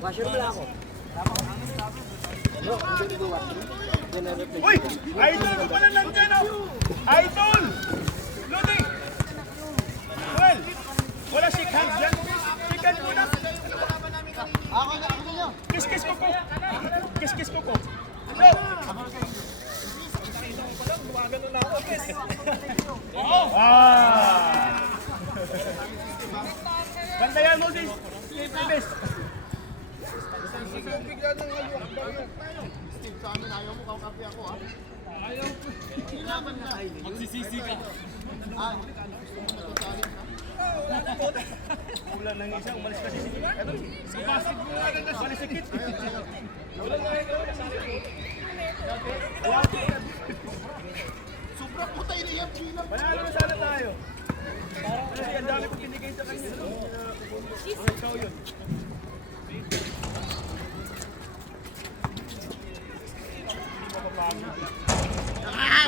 Washer mo lang ako. Uy! Idol ko pala nandyan oh! Idol! Lodi! Well, wala shake hands dyan. Shake hands muna. Kiss-kiss ko po. Kiss-kiss ko po. No! Ah! Ganda yan, Lodi. Play best. Steve, sa amin ayaw mo, kakapi ako ha? Ayaw ko. Hinaban ka. Magsisisi ka. Gusto mo natutali ka? Ulan ng isa, umalis kasi si ano? Sa basketball na rin na sikit. Sobrang puta iniyap bilang. Manalo na sana tayo. Kasi ang dami kong binigay sa kanya. Ikaw yun.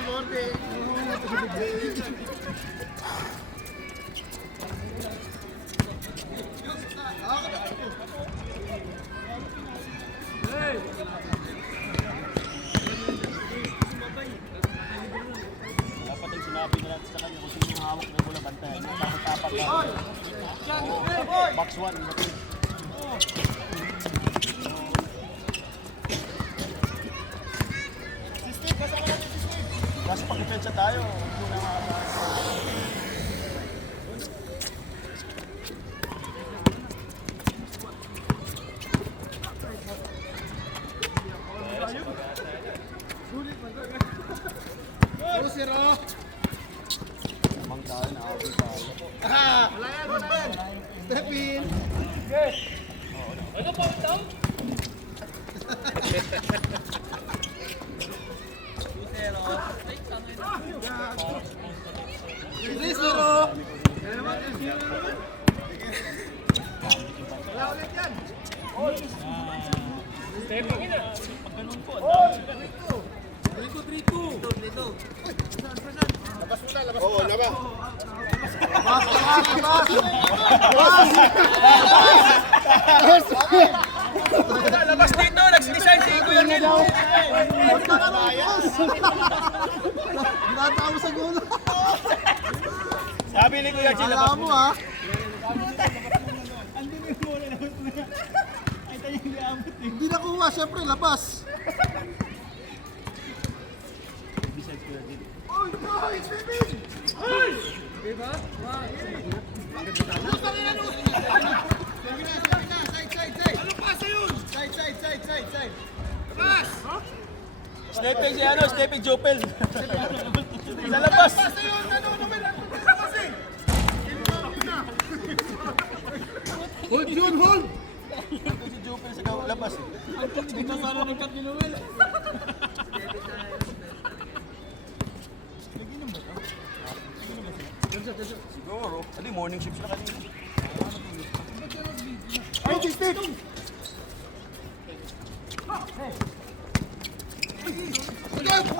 Morbe! Dapat yung sinabi na natin sa kanya kung sino yung hawak na bola bantayan. Tapos-tapat lang. Box 1. Kasi pag-defensa tayo, muna Zero! Amang tayo, nakapin tayo. Wala yan, Ruben! Step in! Ano pa ito? Three, zero! Wala ulit yan. Stepping in ah. Pag ganun po, Oo, labas! labas dito, nag-design si Kuya Nel. Ginatawa sa gulo! Sabi ni Kuya Gil, labas Alam mo ha? Hindi nakuha, syempre labas! Stepping si ano, stepping Jopel. Sa labas. Hold yun, hold! Si Jopel sa labas. Ito sana ng cut ni Noel. Siguro. Hindi, morning shift sila kanina. Ay, Steve!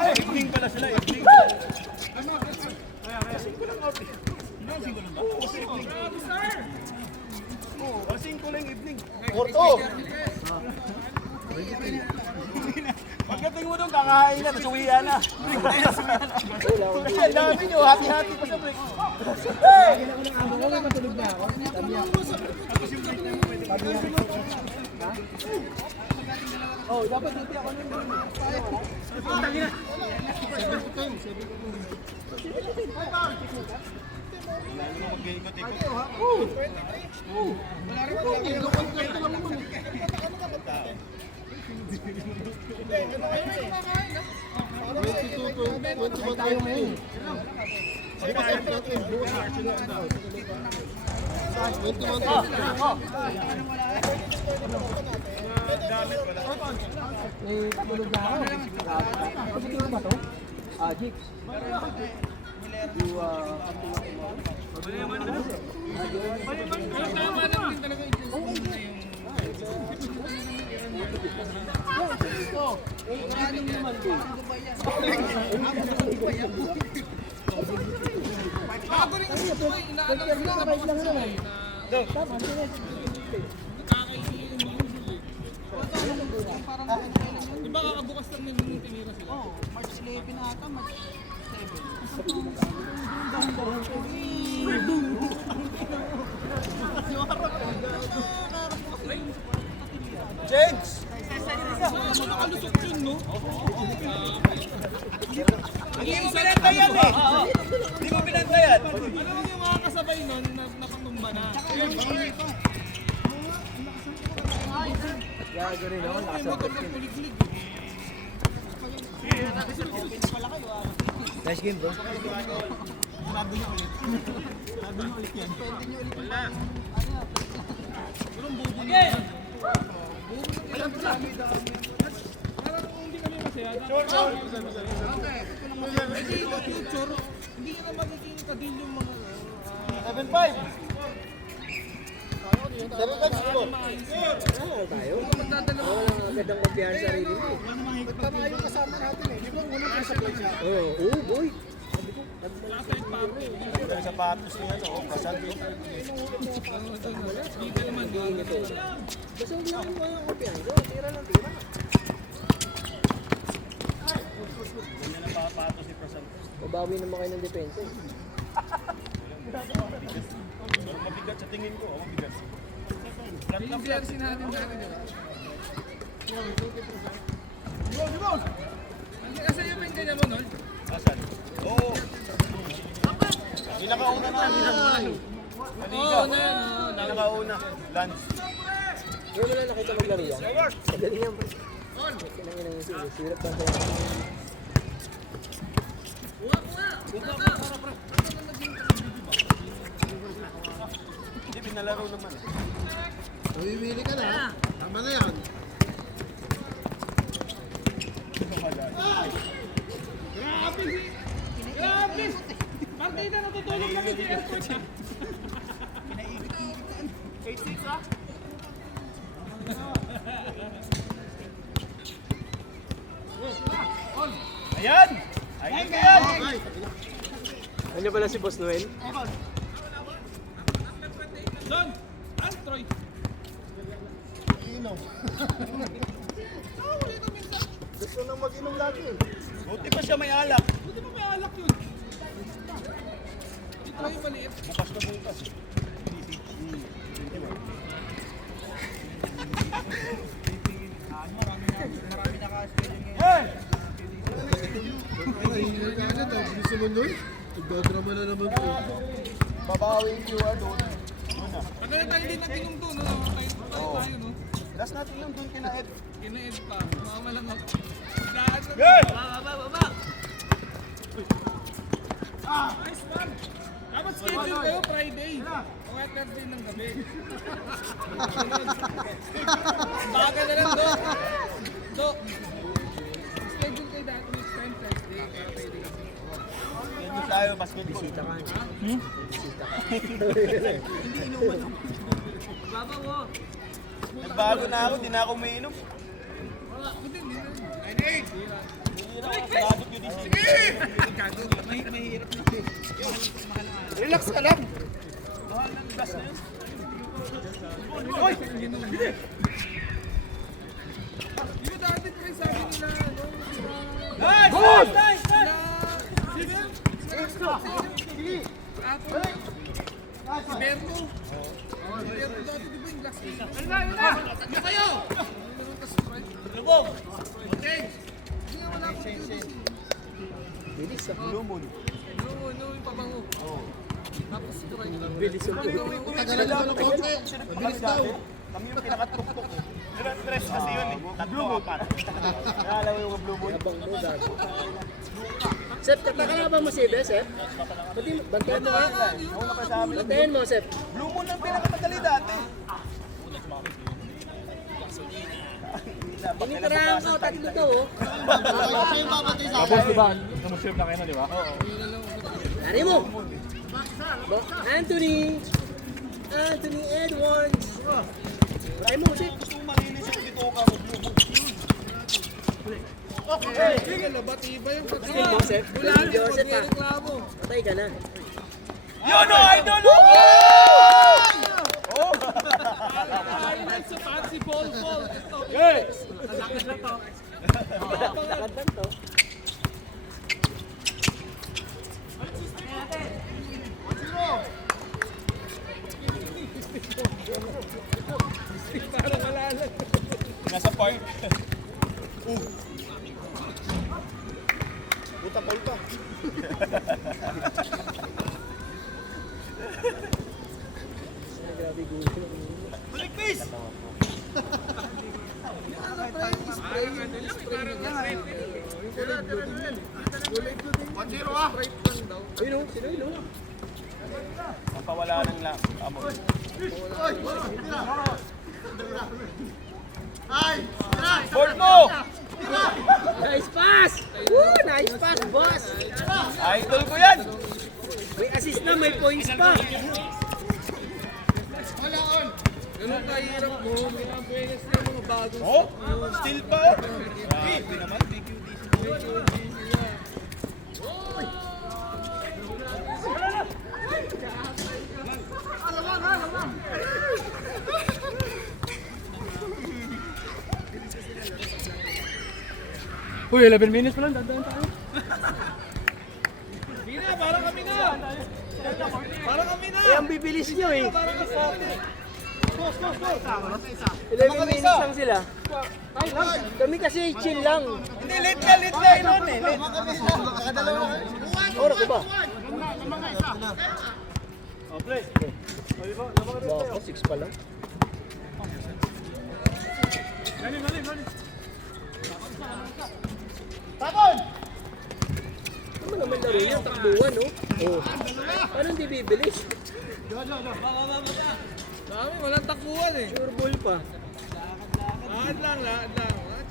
Evening pala sila, evening. Kasing ko lang evening. Porto! Pagdating mo doon, kakain na, tapos uwi na. Kasi ang dami nyo, happy-happy pa sa break. Hey! Matulog na ako. Oh, dapat dito ako nun. Tayo ngayon. Eh, patulog na ako. Patulog ba to? Jeep. Tama, hindi. Di ba kakabukas lang nung tinira sila? Oh, March 11 ata, March 7. Change! Nakalusot yun, no? Hindi mo binantayan eh! Hindi mo binantayan! Alam mo yung mga kasabay nun, napatumba na. Gago rin ako, Yung lakas motor ng ng kulig-kulig. Nice game, bro. Parang bobo niya. Parang hindi kami masaya. Hindi yung future, hindi nyo na magiging kadil yung mga 7-5! 7-5 score! Ano tayo? Wala nga agad ang kumpiyansa sa sarili mo. Tama yung kasama natin eh. Di ba unang kasabay siya? Oo, boy. lasay pa rin. Yung sapatos niya, no? Kasal yun. Dito naman yun. Basta hindi ako mo yung kumpiyansa. Tira lang, tira. Ganyan ang papatos ni Prasan. Babawi naman kayo ng depensa. Pero mabigat sa tingin ko, mabigat. Yung jersey natin dati, di ba? Kasi yung yung ganyan mo, Nol? Asan? Oo. Yung nakauna na. Oo, na yan. Yung nakauna. Lance. Ngayon mo lang nakita maglaro yan. Madali yan, bro. Kinangin ang yung sirap lang sa Hindi, pinalaro naman. Mamimili ka na. Tama na yan. Grabe! Partida natutulog kami sa airport. 8-6 ah? Ayan! Ayun ka yan! Ano pala si Boss Noel? Don! Troy! Inom. Nakahuli ito minsan. Gusto nang mag-inom lagi eh. Buti pa siya may alak. Buti pa may alak yun. Ito yung maliit. Bukas na bukas. Hey! Ay, hindi ka agad ah. Gusto mo nun? Nagdadrama na naman po. Babawi yung QR doon. Pagka tayo din nag-inom doon, no? Tayo, no? Last natin lang doon kina Ed. Kina-ed pa. Mama lang ako. Daan na. Good! Baba! Nice one! Dapat schedule kayo Friday. O kaya Thursday ng gabi. Baga na lang, Do. Do. Schedule kayo dati next time Thursday. Para pwede kasi. Hindi tayo basketball. Bisita ka. Bisita ka. Baba mo. Nagbago na ako, di na ako umiinom. Wala. Hindi na. Bago yun isip. Mahirap na. Relax ka lang. Mahal ng gas na yun. Oy! Di ba dati pa rin sabi nila, ano? Nice! Nice! Nice! Ako. Si Berto. Si Berto dati di ba yung last game? Ano kayo? Meron ka strike. Lubog! Okay. Hindi nga wala akong duties. Bilis ah. Blue Moon. No, yung pabango. Tapos strike. Bilis yung Tagalan ko ng konti. Mabilis daw. Kami yung pinakatuktok. Stress kasi yun eh. Tatlo apat. Nakala mo yung Blue Moon? Abang mo, gago. Sep, kakalaban mo si Ibe, Sep? Bantayan mo nga. Ako na pa sa amin. Bantayan mo, Sep. Blue Moon ang pinakamadali dati. Tinitirahan ko, tatlo to, oh. Ako yung papatay sa akin. Lari mo! Anthony Edwards! Try mo, Sep. Gusto mo malinis yung bituka mo, Blue Moon. Okay. Sige, labati ba yung Sige mo, Sep. Wala rin, Joseph, huwag ah. reklamo. Patay ka na. Yun o, idol! Parang wala lang. Nasa park. Buta Paul ka. Grabe gusto. Balik, please! Ayun o, sino yun o? Napawala ng amoy. Board mo! Nice pass! Woo! Nice pass, boss! Idol ko yan! May assist na, may points pa! Ganun kahirap mo. May mga beses na mga bagong Oh, still pa? Hindi naman, BQD. Uy, 11 minutes pa lang, dadaan tayo. Hindi na, parang kami na. Parang kami na. Eh, ang bibilis nyo eh. Parang kasi. 11 minutes lang sila. Kami kasi chill lang. Hindi, late na yun eh. Late. Oras ko ba? Oh, play. Baka 6 pa lang. Tapon! Ano naman laro niya? Takbuhan, no? Oo. Paano hindi bibilis? Dami, walang takbuhan eh. Sure ball pa. Lahat lang.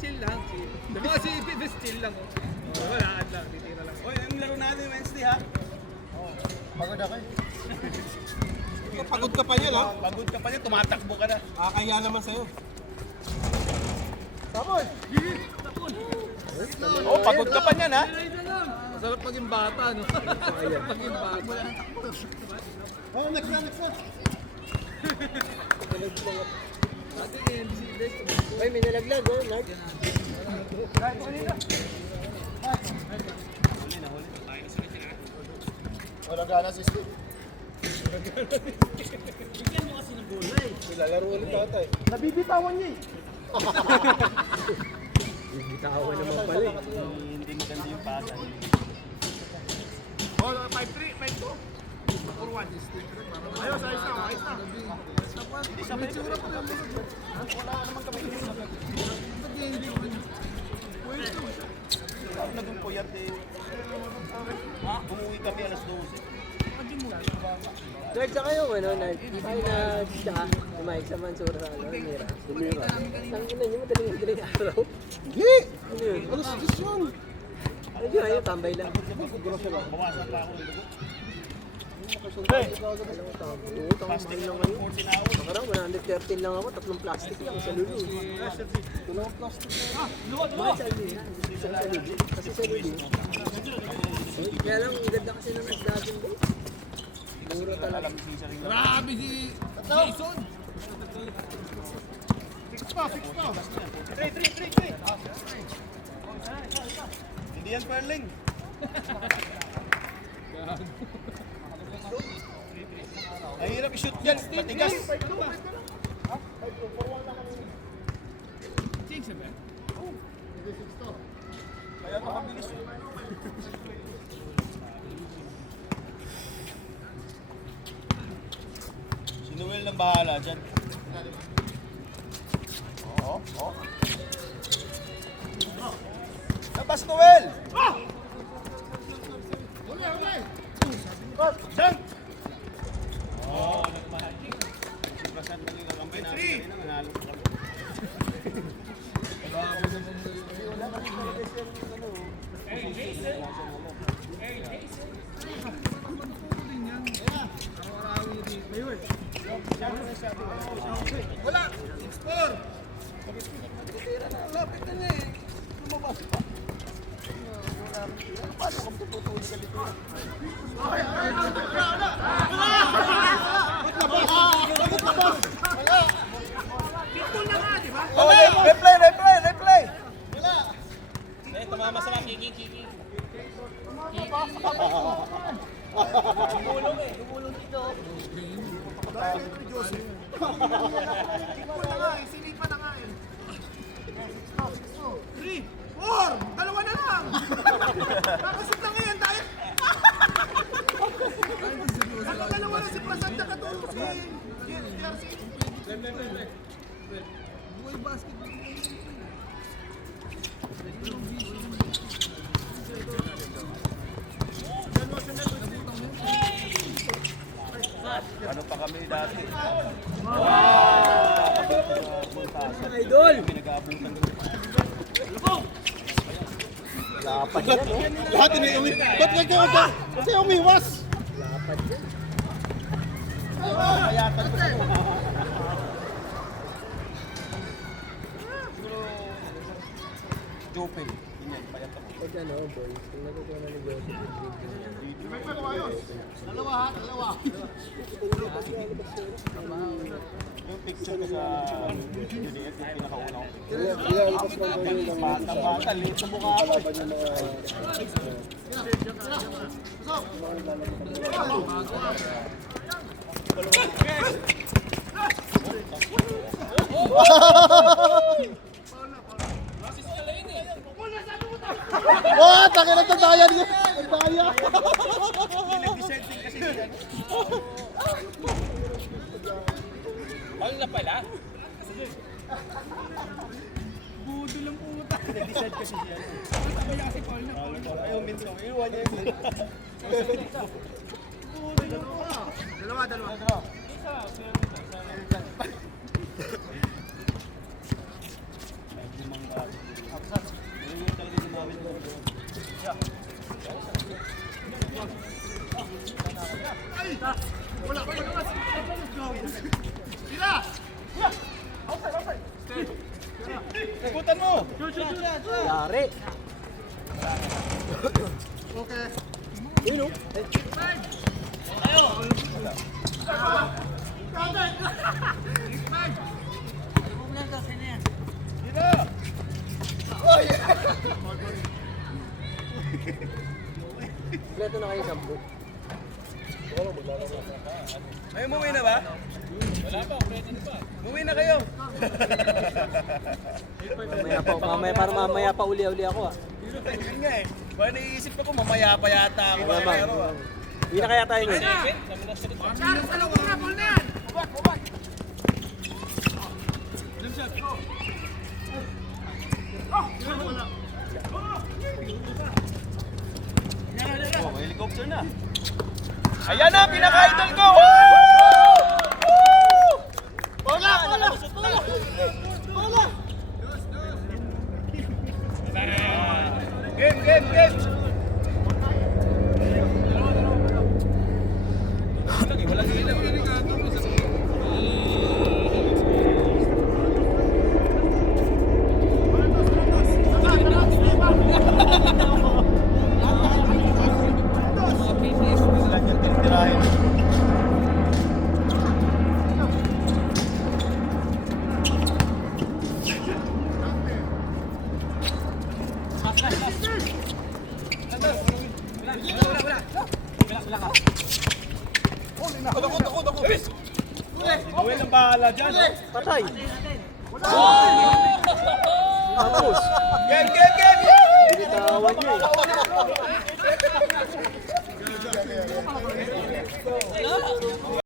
Chill lang, chill. Diba kasi this chill lang. Oh, lahat lang, titira lang. Oy, ang laro natin Wednesday ha? Pagod ako eh. Pagod ka pa yan, ha? Pagod ka pa niya, tumatakbo ka na. Kaya naman sa'yo. Oh, pagod ka pa niyan ha? Masarap maging bata, no? Masarap maging bata. Oh, next na. Dati NC Best. Ay, may nalaglag, oh, Nart. Wala gana si Steve. Lalaro ulit tatay. Nabibitawan niya eh. Bitawan naman pala eh. Hindi maganda yung pasa. Oh, 5-3, 5-2. 4-1. Ayos na. Hindi siya may tsura pa lang. Wala naman kami. Parang naging puyat eh. Umuwi kami alas 12. Nart, sa kayo, ano, Nart? Ay na siya, kumain sa Mansura, ano, Mira. Sumira. Tangina niyo, madaling araw. Hindi! Ano yun? Ano si Diyos yun? Ayun, tambay lang. Bawasan pa ako. Alam mo, tama lang ngayon. 14 hours. Nakarang 113 lang ako, tatlong plastic lang sa lulu. Ito lang ang plastic. Bakit sa lulu? Sa lulu? Kasi sa lulu. Kaya lang, ang ganda kasi ng nagdaging ko. Mura talaga. Grabe si Jason. Fix pa. 3. Hindi yan Perling. Mahirap i-shoot yan, matigas. Change na ba? Kaya makabilis. Si Noel na bahala dyan. Oo. Labas Noel! Diyan! Oo, nagmahal. Basan lang yung kakambay namin. Nanalo ka kami. Wala! Score! Lapit na eh. Lumabas pa. Paano kung tututuin ka dito? Oh, replay! Eh, tumama sa mga kiki. Tumulong dito. Equal na nga eh, sinipa na nga eh. 3, 4, dalawa na lang. Nakasot na ngayon tayo. Nakadalawa na si Prasad na katulog si DRC. Buhay basketball. Ano pa kami dati? Mga idol! Lapad yan, oh. Lahat iniiwi. Ba't nagkakaga? Kasi umiwas. Lapad yan. Kayatan ko. Jopel. Ganyan, payat ako. Pag ano, boys, kung nakukuha na ni Joseph yung video. Yung picture ko sa UDF, yung pinakauna ko. Ilalabas lang daw yung mga Bata, liit sa mukha ako. kalaban yung mga... Wah, takin na tandaya niya. Tandaya. Bang na pala? Ayaw, minsan. Iwan niya yun. Dalawa. Ikutan mo! Yari! Okay. Yun o. Kompleto na kayo 10. Ay, umuwi na ba? Wala pa, ready na pa. Umuwi na kayo. Mamaya pa uli ako ah. Yun nga eh. Baka naiisip ko mamaya pa yata ako. Ano ba? Pero, Hindi na kaya tayo nun. oh, may helicopter na. Ayan na, pinaka-idol ko! Bola! Game! Walang ilaw. Sila niyan tinitirahin. Awel ang bahala dyan. Patay! Tapos, Game! binitawan niya eh.